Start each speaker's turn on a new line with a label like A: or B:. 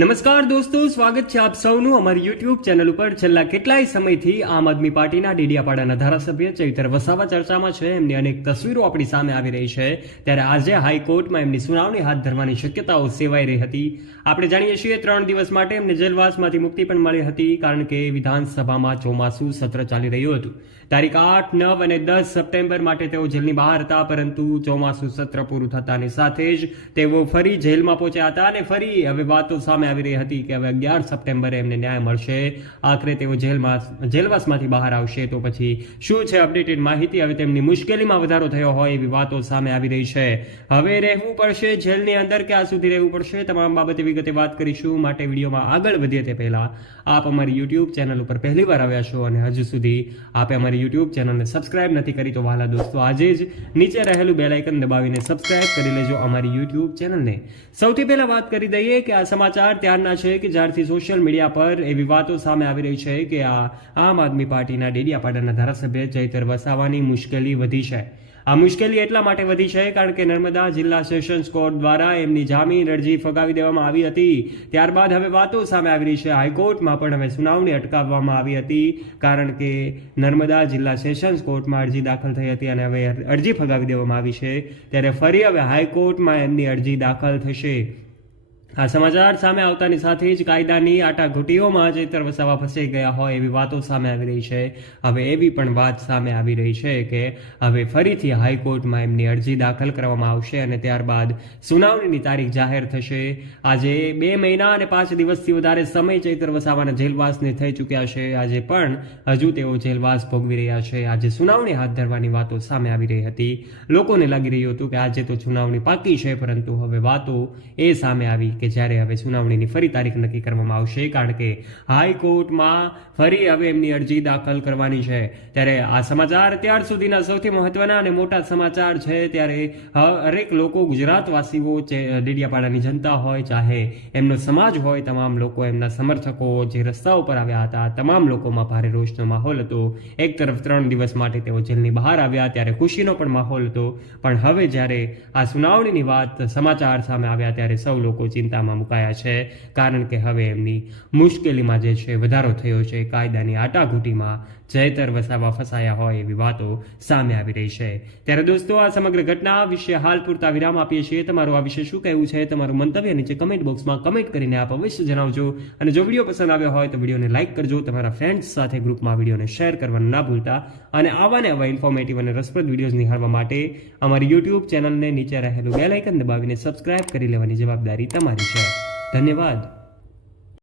A: નમસ્કાર દોસ્તો, સ્વાગત છે આપ સૌનું અમારી યુટ્યુબ ચેનલ ઉપર. છેલ્લા કેટલાય સમયથી આમ આદમી પાર્ટીના ડેડિયાપાડાના ધારાસભ્ય ચૈતર વસાવા ચર્ચામાં છે. એમની અનેક તસવીરો આપણી સામે આવી રહી છે. ત્યારે આજે હાઈકોર્ટમાં એમની સુનાવણી હાથ ધરવાની શક્યતાઓ સેવાઈ રહી હતી. આપણે જાણીએ છીએ ત્રણ દિવસ માટે એમને જેલવાસમાંથી મુક્તિ પણ મળી હતી, કારણ કે વિધાનસભામાં ચોમાસુ સત્ર ચાલી રહ્યું હતું. તારીખ આઠ, નવ અને દસ સપ્ટેમ્બર માટે તેઓ જેલની બહાર હતા, પરંતુ ચોમાસુ સત્ર પૂરું થતાની સાથે જ તેઓ ફરી જેલમાં પહોંચ્યા હતા અને ફરી હવે વાતો સામે આવી રહી હતી કે હવે અગિયાર સપ્ટેમ્બરે એમને ન્યાય મળશે. આખરે તેઓ જેલમાં જેલવાસમાંથી બહાર આવશે. તો પછી શું છે અપડેટેડ માહિતી? હવે તેમની મુશ્કેલીમાં વધારો થયો હોય એવી વાતો સામે આવી રહી છે. હવે રહેવું પડશે જેલની અંદર ક્યાં સુધી રહેવું પડશે? તમામ બાબતે વિગતે વાત કરીશું. માટે વિડીયોમાં આગળ વધીએ તે પહેલાં આપ અમારી યુટ્યુબ ચેનલ ઉપર પહેલી વાર આવ્યા છો અને હજુ સુધી આપે અમારી યુટ્યુબ ચેનલને સબસ્ક્રાઇબ નથી કરી તો વાલા દોસ્તો, આજે જ નીચે રહેલું બેલ આઇકન દબાવીને સબસ્ક્રાઇબ કરી લેજો અમારી યુટ્યુબ ચેનલને. સૌથી પહેલા વાત કરી દઈએ કે આ સમાચાર ત્યારના છે કે જ્યારથી સોશિયલ મીડિયા પર એવી વાતો સામે આવી રહી છે કે આ આમ આદમી પાર્ટીના ડેડિયાપાડાના ધારાસભ્ય ચૈતર વસાવાની મુશ્કેલી વધી છે. આ મુશ્કેલી એટલા માટે વધી છે કારણ કે નર્મદા જિલ્લા સેશન્સ કોર્ટ દ્વારા એમની જામીન અરજી ફગાવી દેવામાં આવી હતી. ત્યારબાદ હવે વાતો સામે આવી રહી છે હાઈકોર્ટમાં પણ હવે સુનાવણી અટકાવવામાં આવી હતી કારણ કે નર્મદા જિલ્લા સેશન્સ કોર્ટમાં અરજી દાખલ થઈ હતી અને હવે અરજી ફગાવી દેવામાં આવી છે. ત્યારે ફરી હવે હાઈકોર્ટમાં એમની અરજી દાખલ થશે. આ સમાચાર સામે આવતાની સાથે જ કાયદાની આટાઘૂટીઓમાં ચેતર વસાવા ફસાઈ ગયા હોય એવી વાતો સામે આવી રહી છે. હવે એવી પણ વાત સામે આવી રહી છે કે હવે ફરીથી હાઈકોર્ટમાં એમની અરજી દાખલ કરવામાં આવશે અને ત્યારબાદ સુનાવણીની તારીખ જાહેર થશે. આજે બે મહિના અને પાંચ દિવસથી વધારે સમય ચૈતર વસાવાના જેલવાસને થઈ ચૂક્યા છે. આજે પણ હજુ તેઓ જેલવાસ ભોગવી રહ્યા છે. આજે સુનાવણી હાથ ધરવાની વાતો સામે આવી રહી હતી. લોકોને લાગી રહ્યું હતું કે આજે તો સુનાવણી પાકી છે, પરંતુ હવે વાતો એ સામે આવી કે જ્યારે હવે સુનાવણીની ફરી તારીખ નક્કી કરવામાં આવશે, કારણ કે હાઈકોર્ટમાં ફરી હવે એમની અરજી દાખલ કરવાની છે. ત્યારે આ સમાચાર ત્યાર સુધીના સૌથી મહત્વના અને મોટા સમાચાર છે. ત્યારે હરેક લોકો ગુજરાતવાસીઓ ડેડિયાપાડાની જનતા હોય, ચાહે એમનો સમાજ હોય, તમામ લોકો એમના સમર્થકો જે રસ્તા ઉપર આવ્યા હતા, તમામ લોકોમાં ભારે રોષનો માહોલ હતો. એક તરફ ત્રણ દિવસ માટે તેઓ જેલની બહાર આવ્યા, ત્યારે ખુશીનો પણ માહોલ હતો. પણ હવે જ્યારે આ સુનાવણીની વાત સમાચાર સામે આવ્યા, ત્યારે સૌ લોકો ચિંતામાં મુકાયા છે. કારણ કે હવે એમની મુશ્કેલીમાં જે છે, વધારો થયો છે, કાયદાની આટાઘૂટીમાં જયતર વસાવા ફસાયા હોય એવી વાતો સામે આવી રહી છે. ત્યારે દોસ્તો, આ સમગ્ર ઘટના વિશે હાલ પૂરતા વિરામ આપીએ છીએ. તમારું આ વિશે શું કહેવું છે, તમારું મંતવ્ય નીચે કમેન્ટ બોક્સમાં કમેન્ટ કરીને આપ અવશ્ય જણાવજો. અને જો વીડિયો પસંદ આવ્યો હોય તો વિડીયોને લાઇક કરજો. તમારા ફ્રેન્ડ્સ સાથે ગ્રુપમાં વિડીયોને શેર કરવાનું ના ભૂલતા. અને આવા ને આવા ઇન્ફોર્મેટિવ અને રસપ્રદ વિડીયોઝ નિહાળવા માટે અમારી યુટ્યુબ ચેનલને નીચે રહેલું બેલ આઇકન દબાવીને સબસ્ક્રાઇબ કરી લેવાની જવાબદારી તમારી છે. ધન્યવાદ.